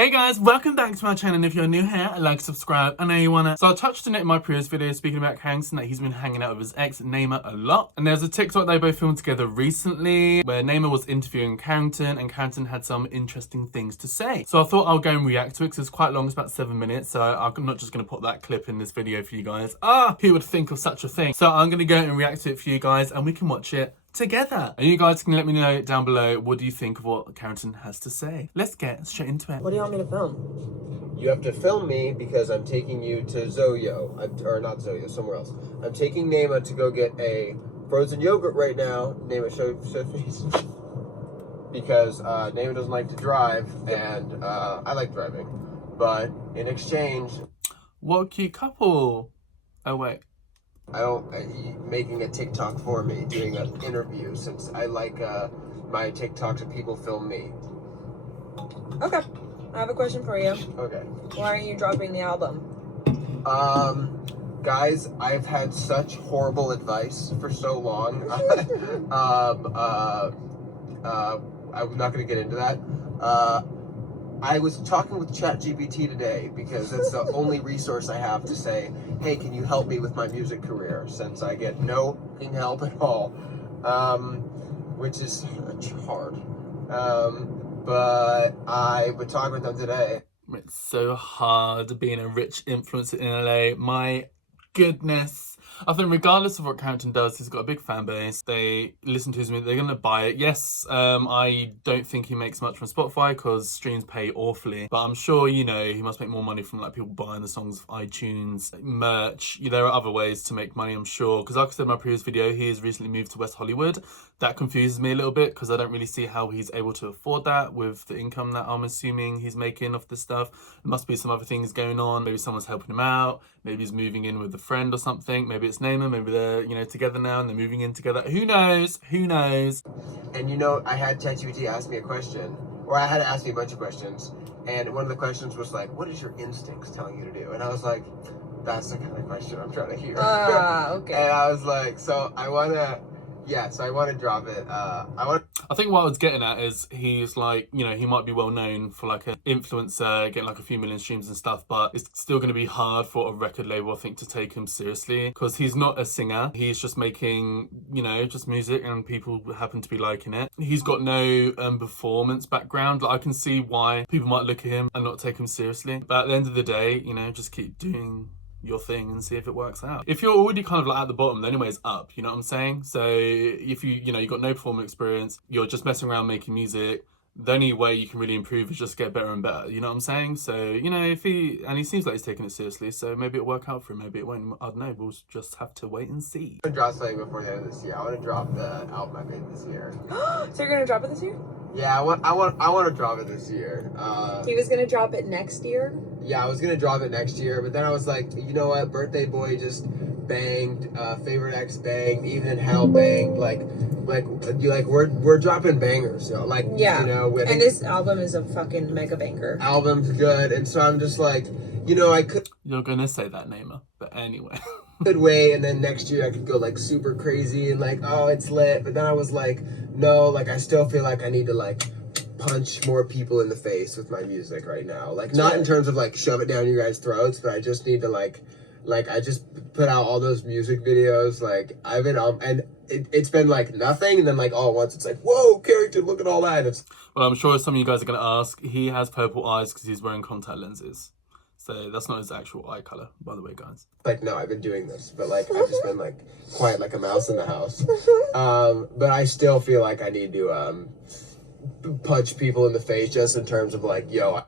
Hey guys, welcome back to my channel, and if you're new here, like, subscribe, I know you wanna. So I touched on it in my previous video speaking about Carrington, that he's been hanging out with his ex, Naima, a lot. And there's a TikTok they both filmed together recently where Naima was interviewing Carrington and Carrington had some interesting things to say. So I thought I'll go and react to it because it's quite long, it's about 7 minutes. So I'm not just gonna put that clip in this video for you guys. Who would think of such a thing? So I'm gonna go and react to it for you guys and we can watch it together. And you guys can let me know down below, what do you think of what Carrington has to say? Let's get straight into it. What do you want me to film? You have to film me because I'm taking you to Zoyo, or not Zoyo, somewhere else. I'm taking Naima to go get a frozen yogurt right now. Naima, show face. Because Naima doesn't like to drive, and I like driving. But in exchange... What a cute couple. Oh wait. Making a TikTok for me, doing an interview, since I like my TikToks and people film me. Okay, I have a question for you. Okay. Why are you dropping the album? Guys, I've had such horrible advice for so long. I'm not gonna get into that. I was talking with ChatGPT today because it's the only resource I have to say, hey, can you help me with my music career? Since I get no help at all, which is hard. But I would talk with them today. It's so hard being a rich influencer in LA. My goodness. I think regardless of what Carrington does, he's got a big fan base. They listen to his music, they're gonna buy it. Yes, I don't think he makes much from Spotify because streams pay awfully. But I'm sure, you know, he must make more money from like people buying the songs off iTunes, merch. There are other ways to make money, I'm sure. Because like I said in my previous video, he has recently moved to West Hollywood. That confuses me a little bit because I don't really see how he's able to afford that with the income that I'm assuming he's making off this stuff. There must be some other things going on. Maybe someone's helping him out. Maybe he's moving in with a friend or something. Maybe it's Naima. Maybe they're, you know, together now and they're moving in together. Who knows? Who knows? And you know, I had ChatGPT ask me a question, or I had to ask me a bunch of questions. And one of the questions was like, what is your instincts telling you to do? And I was like, that's the kind of question I'm trying to hear. Okay. And I was like, so I want to drop it. I think what I was getting at is he's like, you know, he might be well known for like an influencer, getting like a few million streams and stuff, but it's still going to be hard for a record label, I think, to take him seriously because he's not a singer. He's just making, you know, just music and people happen to be liking it. He's got no performance background. Like, I can see why people might look at him and not take him seriously. But at the end of the day, you know, just keep doing your thing and see if it works out. If you're already kind of like at the bottom, the only way is up, you know what I'm saying? So if you know, you've got no performance experience, you're just messing around making music, the only way you can really improve is just get better and better, you know what I'm saying? So, you know, he seems like he's taking it seriously, so maybe it'll work out for him, maybe it won't. I don't know, we'll just have to wait and see. I want to drop something before the end of this year. I want to drop the album I made this year. So you're gonna drop it this year? Yeah, I want to drop it this year. He was gonna drop it next year? Yeah, I was gonna drop it next year, but then I was like, you know what? Birthday Boy just banged. Favorite X banged. Even in Hell banged. We're dropping bangers, you know. Like, yeah. You know, and this album is a fucking mega banger. Album's good, and so I'm just like, you know, I could. You're gonna say that, Naima, but anyway. Good way, and then next year I could go like super crazy and like, oh, it's lit. But then I was like, no, like I still feel like I need to like punch more people in the face with my music right now. Like, not in terms of like shove it down your guys' throats, but I just need to like I just put out all those music videos. Like, I've been and it's been like nothing, and then like all at once it's like, whoa, Carrington, look at all that. Well, I'm sure some of you guys are gonna ask, he has purple eyes because he's wearing contact lenses. So that's not his actual eye color, by the way, guys. Like, no, I've been doing this, but like I've just been like quiet like a mouse in the house. But I still feel like I need to punch people in the face, just in terms of like, yo.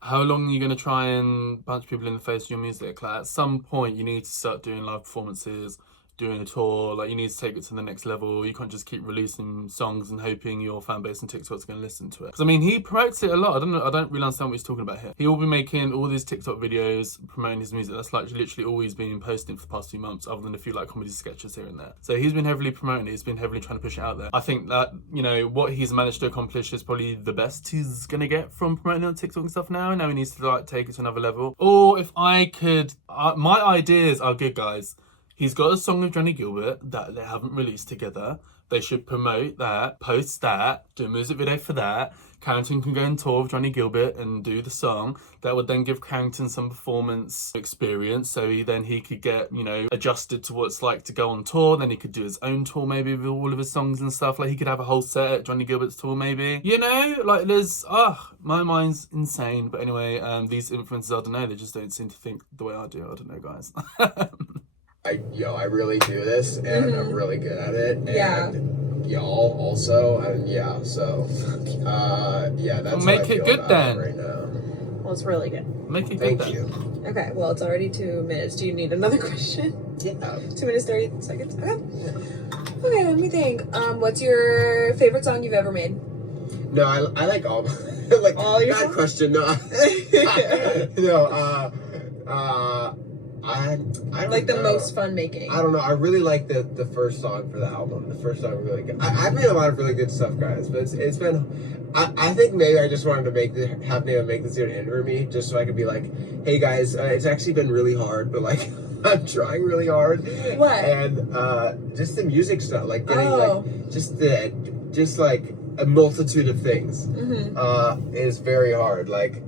How long are you gonna try and punch people in the face with your music? Like, at some point you need to start doing live performances, doing a tour. Like, you need to take it to the next level. You can't just keep releasing songs and hoping your fan base and TikTok's gonna listen to it. Because I mean, he promotes it a lot. I don't really understand what he's talking about here. He will be making all these TikTok videos promoting his music. That's like literally all he's been posting for the past few months, other than a few like comedy sketches here and there. So he's been heavily promoting it. He's been heavily trying to push it out there. I think that, you know, what he's managed to accomplish is probably the best he's gonna get from promoting on TikTok and stuff now. Now he needs to like take it to another level. Or if I could, my ideas are good, guys. He's got a song with Johnny Gilbert that they haven't released together. They should promote that, post that, do a music video for that, Carrington can go and tour with Johnny Gilbert and do the song. That would then give Carrington some performance experience, so he could get, you know, adjusted to what it's like to go on tour. Then he could do his own tour maybe with all of his songs and stuff. Like he could have a whole set at Johnny Gilbert's tour maybe. You know, like there's my mind's insane. But anyway, these influencers, I don't know, they just don't seem to think the way I do. I don't know, guys. I really do this, and I'm really good at it. Yeah. And y'all also, and yeah, so that's Make how I it feel good about then. it right now. Well, it's really good. Make it good Thank then. you. Okay, well, it's already 2 minutes. Do you need another question? Yeah. 2 minutes, 30 seconds. Okay. Okay, let me think. What's your favorite song you've ever made? No, I like all like all your that songs? question. No, no. I don't Like the know. most fun making. I don't know. I really like the first song for the album. The first song really good. I've made a lot of really good stuff, guys, but it's been. I think maybe I just wanted to have Neva make this an end for me, just so I could be like, hey guys, it's actually been really hard, but like I'm trying really hard. What? And just the music stuff, like getting Oh. like just like a multitude of things is very hard. Like.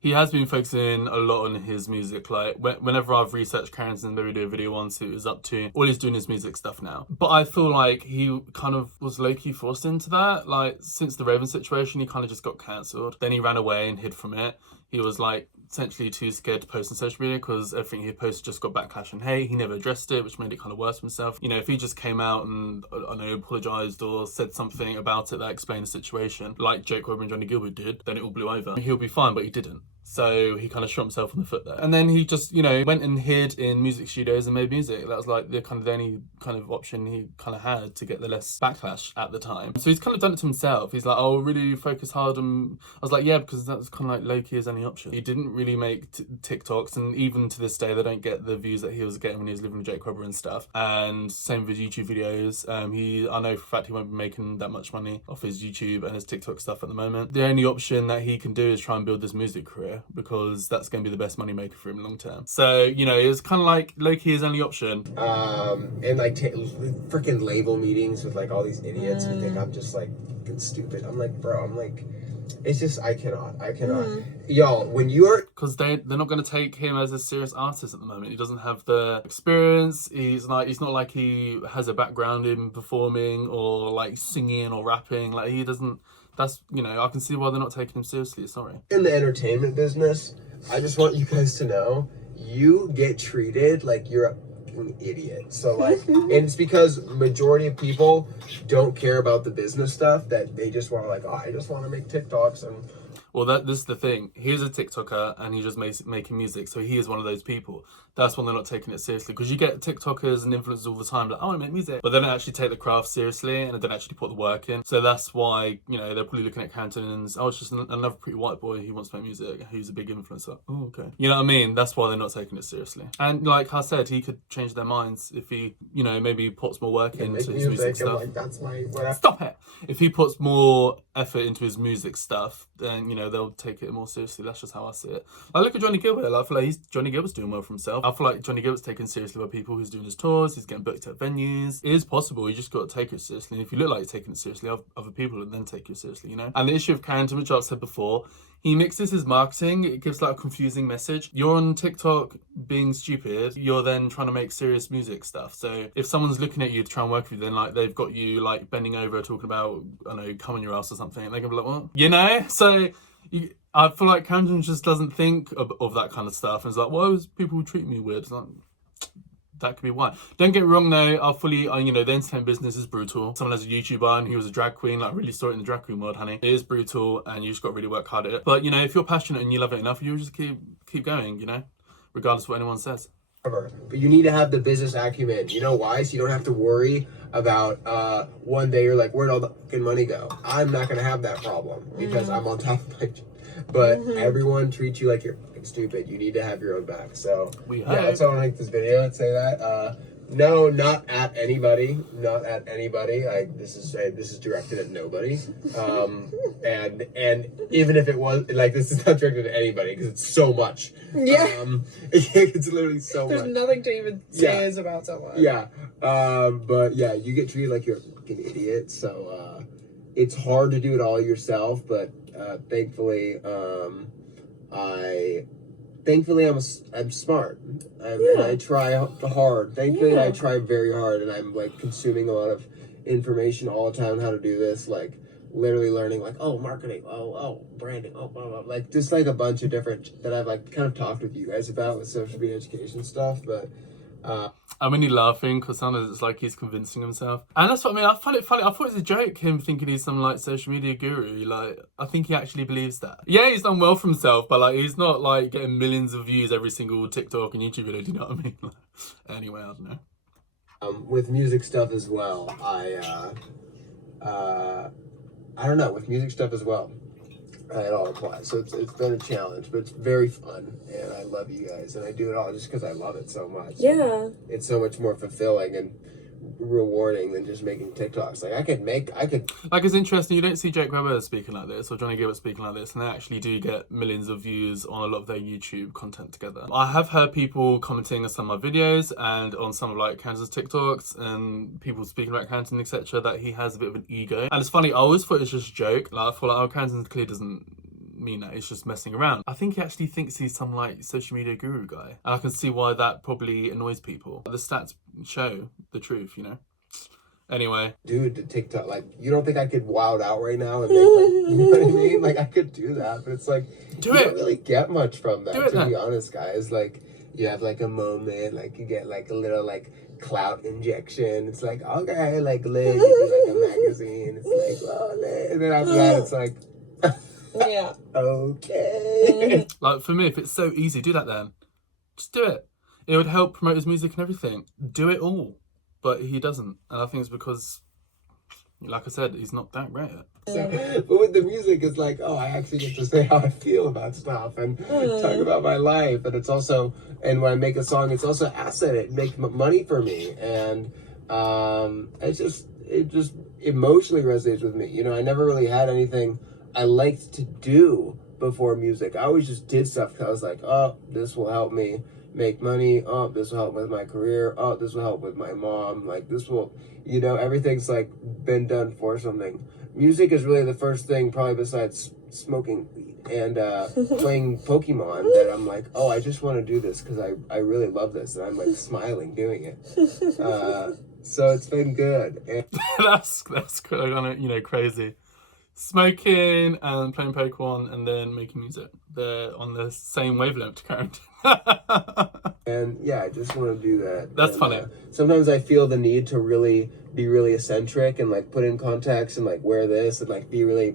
He has been focusing a lot on his music. Like, whenever I've researched Carrington, maybe do a video on who he's up to, all he's doing is music stuff now. But I feel like he kind of was low-key forced into that. Like, since the Raven situation, he kind of just got cancelled. Then he ran away and hid from it. He was, like, essentially too scared to post on social media because everything he posted just got backlash and hate. He never addressed it, which made it kind of worse for himself. You know, if he just came out and, I don't know, apologised or said something about it that explained the situation, like Jake Weber and Johnny Gilbert did, then it all blew over. He'll be fine, but he didn't. So he kind of shot himself in the foot there. And then he just, you know, went and hid in music studios and made music. That was like the only kind of option he kind of had to get the less backlash at the time. So he's kind of done it to himself. He's like, oh, really focus hard on... I was like, yeah, because that was kind of like low-key as any option. He didn't really make TikToks, and even to this day, they don't get the views that he was getting when he was living with Jake Weber and stuff. And same with YouTube videos. I know for a fact he won't be making that much money off his YouTube and his TikTok stuff at the moment. The only option that he can do is try and build this music career, because that's going to be the best money maker for him long term. So, you know, it's kind of like low-key his only option. And like freaking label meetings with like all these idiots who think I'm just like fucking stupid. I'm like, bro, it's just, I cannot. Y'all, when you are... Because they're not going to take him as a serious artist at the moment. He doesn't have the experience. He's not like he has a background in performing or like singing or rapping. Like he doesn't... That's, you know, I can see why they're not taking him seriously. Sorry. In the entertainment business, I just want you guys to know, you get treated like you're a fucking idiot. So like, and it's because majority of people don't care about the business stuff, that they just want to like, oh, I just want to make TikToks and... Well, this is the thing. He's a TikToker and he just making music, so he is one of those people. That's when they're not taking it seriously. Because you get TikTokers and influencers all the time, like, I want to make music. But they don't actually take the craft seriously and they don't actually put the work in. So that's why, you know, they're probably looking at Carrington and, oh, it's just another pretty white boy who wants to make music, who's a big influencer. Oh, okay. You know what I mean? That's why they're not taking it seriously. And like I said, he could change their minds if he, you know, maybe puts more work into his music stuff. Like, that's my... Whatever. Stop it! If he puts more effort into his music stuff, then, you know, they'll take it more seriously. That's just how I see it. I look at Johnny Gilbert. I feel like Johnny Gilbert's doing well for himself. I feel like Johnny Gilbert's taken seriously by people. He's doing his tours. He's getting booked at venues. It is possible. You just got to take it seriously. And if you look like you're taking it seriously, other people will then take you seriously, you know? And the issue of Carrington, which I've said before, he mixes his marketing. It gives like a confusing message. You're on TikTok being stupid. You're then trying to make serious music stuff. So if someone's looking at you to try and work with you, then like they've got you like bending over talking about, I don't know, cum in your ass or something. And they're going to be like, what? You know? So... I feel like Carrington just doesn't think of that kind of stuff. And it's like, why was people treat me weird? It's like, that could be why. Don't get me wrong though, you know, the entertainment business is brutal. Someone has a YouTuber and he was a drag queen, like really saw it in the drag queen world, honey. It is brutal and you just got to really work hard at it. But, you know, if you're passionate and you love it enough, you'll just keep going, you know, regardless of what anyone says. But you need to have the business acumen. You know why? So you don't have to worry about one day you're like, where'd all the fucking money go? I'm not going to have that problem because I'm on top of my... But everyone treats you like you're fucking stupid. You need to have your own back. So that's why I want to make this video and say that. No, not at anybody. Not at anybody. This is directed at nobody. And even if it was like, this is not directed at anybody because it's so much. Yeah. It's literally so much. There's nothing to even say is about someone. Yeah. But yeah, you get treated like you're a fucking idiot. So it's hard to do it all yourself, but Thankfully, I'm smart. And I try hard. Thankfully, I try very hard, and I'm like consuming a lot of information all the time on how to do this. Like literally learning, like marketing, branding, blah, blah. Like just like a bunch of different that I've like kind of talked with you guys about with social media education stuff. But I'm only laughing because sometimes it's like he's convincing himself. And that's what I mean. I find it funny. I thought it was a joke, him thinking he's some like social media guru. Like, I think he actually believes that. Yeah, he's done well for himself, but like he's not like getting millions of views every single TikTok and YouTube video. Do you know what I mean? Anyway, I don't know. With music stuff as well, I don't know, with music stuff as well. It all applies. So it's been a challenge, but it's very fun, and I love you guys, and I do it all just because I love it so much. Yeah. It's so much more fulfilling and rewarding than just making TikToks. Like I could like, it's interesting, you don't see Jake Webber speaking like this or Johnny Gilbert speaking like this, and they actually do get millions of views on a lot of their YouTube content together. I have heard people commenting on some of my videos and on some of like Carrington's TikToks and people speaking about Carrington, etc., that he has a bit of an ego. And it's funny, I always thought it was just a joke. Like, I thought like, Carrington clearly doesn't mean that, he's just messing around. I think he actually thinks he's some like social media guru guy, and I can see why that probably annoys people. The stats show the truth, you know. Anyway, dude, to TikTok, like, you don't think I could wild out right now and make, like, you know what I mean? Like, I could do that, but it's like, you don't really get much from that, to be honest, guys. Like, you have like a moment, like you get like a little like clout injection. It's like, okay, like lit, you do like a magazine. It's like, oh, lit. And then after that, it's like, yeah, okay. Like, for me, if it's so easy, do that then. Just do it. It would help promote his music and everything. Do it all. But he doesn't. And I think it's because, like I said, he's not that great at it. So, but with the music, it's like, oh, I actually get to say how I feel about stuff and talk about my life. And it's also, and when I make a song, it's also asset. It makes money for me. And it just emotionally resonates with me. You know, I never really had anything I liked to do before music. I always just did stuff because I was like, oh, this will help me make money. Oh, this will help with my career. Oh, this will help with my mom. Like, this will, you know, everything's like been done for something. Music is really the first thing, probably besides smoking weed and playing Pokemon, that I'm like, oh, I just want to do this because I really love this, and I'm like smiling doing it. So it's been good. And that's kind of, you know, crazy. Smoking and playing Pokemon and then making music. They're on the same wavelength to Carrington. And yeah, I just want to do that. That's funny. Sometimes I feel the need to really be really eccentric and like put in contacts and like wear this and like be really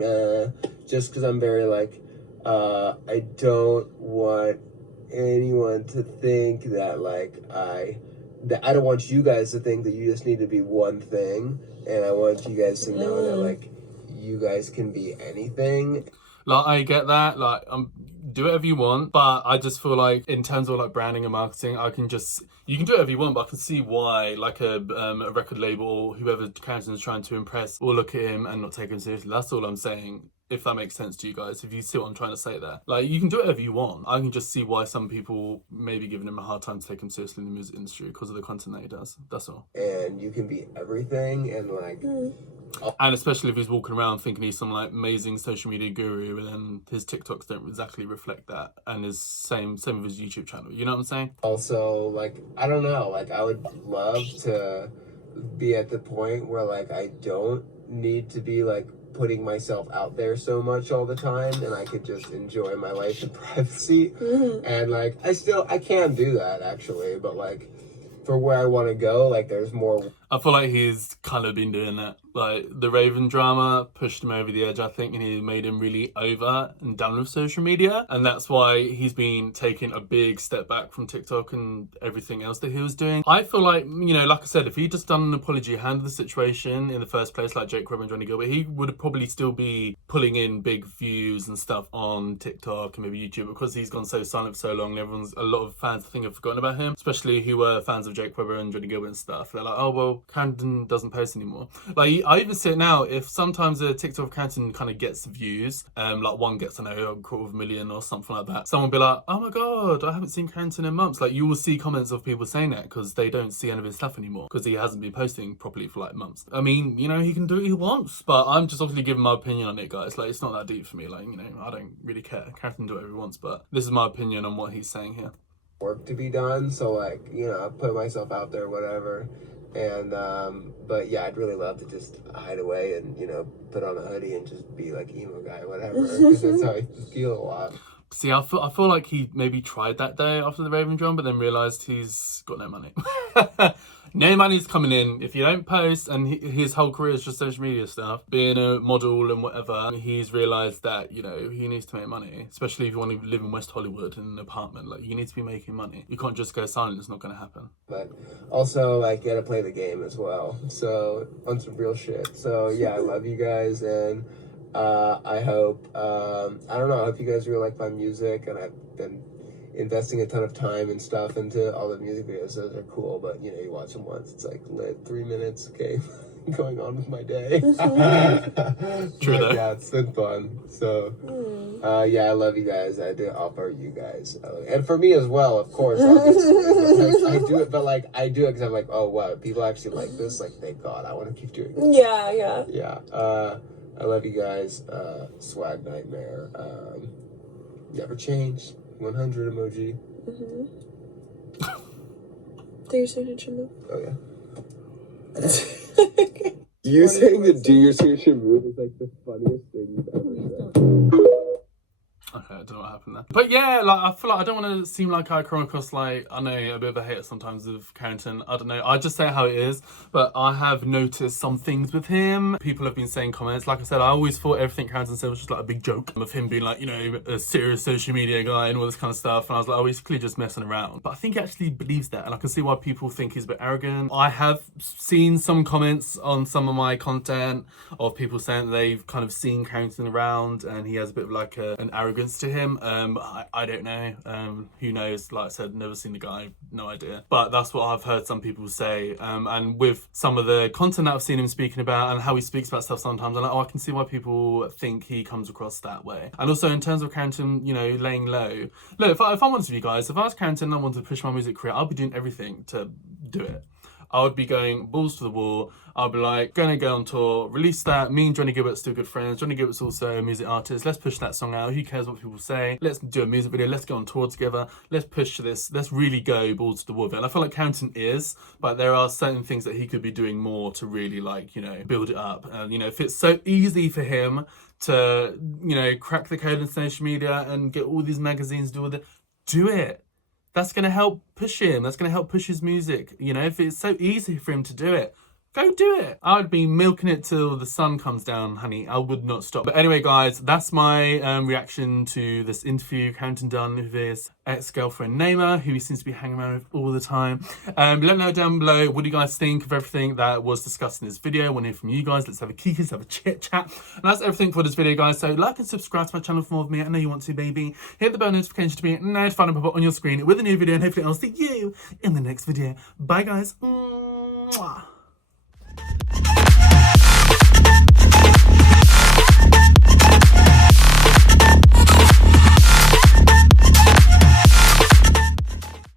just because I'm very like I don't want anyone to think that like I don't want you guys to think that you just need to be one thing, and I want you guys to know that like you guys can be anything. Like, I get that, like, do whatever you want, but I just feel like in terms of like branding and marketing, you can do whatever you want, but I can see why like a record label or whoever Carrington is trying to impress will look at him and not take him seriously. That's all I'm saying, if that makes sense to you guys, if you see what I'm trying to say there. Like, you can do whatever you want. I can just see why some people may be giving him a hard time to take him seriously in the music industry because of the content that he does. That's all. And you can be everything, and like and especially if he's walking around thinking he's some like amazing social media guru, and then his TikToks don't exactly reflect that, and his same with his YouTube channel. You know what I'm saying? Also, like, I don't know, like, I would love to be at the point where like I don't need to be like putting myself out there so much all the time, and I could just enjoy my life in privacy. And like I can do that actually, but like for where I want to go, like there's more. I feel like he's kind of been doing that. Like, the Raven drama pushed him over the edge, I think, and he made him really over and done with social media. And that's why he's been taking a big step back from TikTok and everything else that he was doing. I feel like, you know, like I said, if he'd just done an apology, handled the situation in the first place, like Jake Webber and Johnny Gilbert, he would probably still be pulling in big views and stuff on TikTok and maybe YouTube, because he's gone so silent for so long. And a lot of fans, I think, have forgotten about him, especially who were fans of Jake Webber and Johnny Gilbert and stuff. They're like, oh, well, Carrington doesn't post anymore. Like, I even see it now, if sometimes a TikTok of Carrington kind of gets views, like one gets, I don't know, 250,000 or something like that, someone will be like, oh my god, I haven't seen Carrington in months. Like, you will see comments of people saying that because they don't see any of his stuff anymore because he hasn't been posting properly for like months. I mean, you know, he can do what he wants, but I'm just obviously giving my opinion on it, guys. Like, it's not that deep for me. Like, you know, I don't really care. Carrington can do whatever he wants, but this is my opinion on what he's saying here. Work to be done, so like, you know, I put myself out there, whatever. And but yeah, I'd really love to just hide away and, you know, put on a hoodie and just be like emo guy, whatever, because that's how I feel a lot. See, I feel like he maybe tried that day after the Raven Drum, but then realised he's got no money. No money's coming in. If you don't post, and his whole career is just social media stuff, being a model and whatever, he's realised that, you know, he needs to make money, especially if you want to live in West Hollywood in an apartment. Like, you need to be making money. You can't just go silent. It's not going to happen. But also, like, you gotta play the game as well. So, on some real shit. So, yeah, I love you guys, and I hope, I don't know, I hope you guys really like my music, and I've been investing a ton of time and stuff into all the music videos. Those are cool, but, you know, you watch them once, it's like lit, 3 minutes, okay, going on with my day. True though. Yeah, it's been fun. So, yeah, I love you guys. I do all for you guys. And for me as well, of course, obviously. I do it, but, like, I do it because I'm like, oh, wow, people actually like this. Like, thank God, I want to keep doing this. Yeah. Yeah. I love you guys. Swag Nightmare. Never change. 100 emoji. Do your signature move. Oh, yeah. You saying the do your signature move is like the funniest thing you've ever said. Okay, I don't know what happened there. But yeah, like, I feel like I don't want to seem like I come across like, I know, a bit of a hater sometimes of Carrington. I don't know. I just say how it is. But I have noticed some things with him. People have been saying comments. Like I said, I always thought everything Carrington said was just like a big joke of him being like, you know, a serious social media guy and all this kind of stuff. And I was like, oh, he's clearly just messing around. But I think he actually believes that. And I can see why people think he's a bit arrogant. I have seen some comments on some of my content of people saying that they've kind of seen Carrington around and he has a bit of like an arrogance to him. I don't know. Who knows? Like I said, never seen the guy, no idea. But that's what I've heard some people say. And with some of the content that I've seen him speaking about and how he speaks about stuff sometimes, I'm like, oh, I can see why people think he comes across that way. And also in terms of Carrington, you know, laying low. Look, if I'm honest with you guys, if I was Carrington and I wanted to push my music career, I'd be doing everything to do it. I would be going balls to the wall. I'd be like, gonna go on tour, release that. Me and Johnny Gilbert's still good friends. Johnny Gilbert's also a music artist. Let's push that song out. Who cares what people say? Let's do a music video. Let's go on tour together. Let's push this. Let's really go balls to the wall. And I feel like Carrington is, but there are certain things that he could be doing more to really, like, you know, build it up. And, you know, if it's so easy for him to, you know, crack the code in social media and get all these magazines, do it. That's going to help push him. That's going to help push his music. You know, if it's so easy for him to do it, go do it. I would be milking it till the sun comes down, honey. I would not stop. But anyway, guys, that's my reaction to this interview Carrington done with his ex-girlfriend Naima, who he seems to be hanging around with all the time. Let me know down below, what do you guys think of everything that was discussed in this video? I want to hear from you guys. Let's have a kiki, let's have a chit chat. And that's everything for this video, guys. So like and subscribe to my channel for more of me. I know you want to, baby. Hit the bell notification to be notified and pop up on your screen with a new video. And hopefully I'll see you in the next video. Bye, guys. Mwah.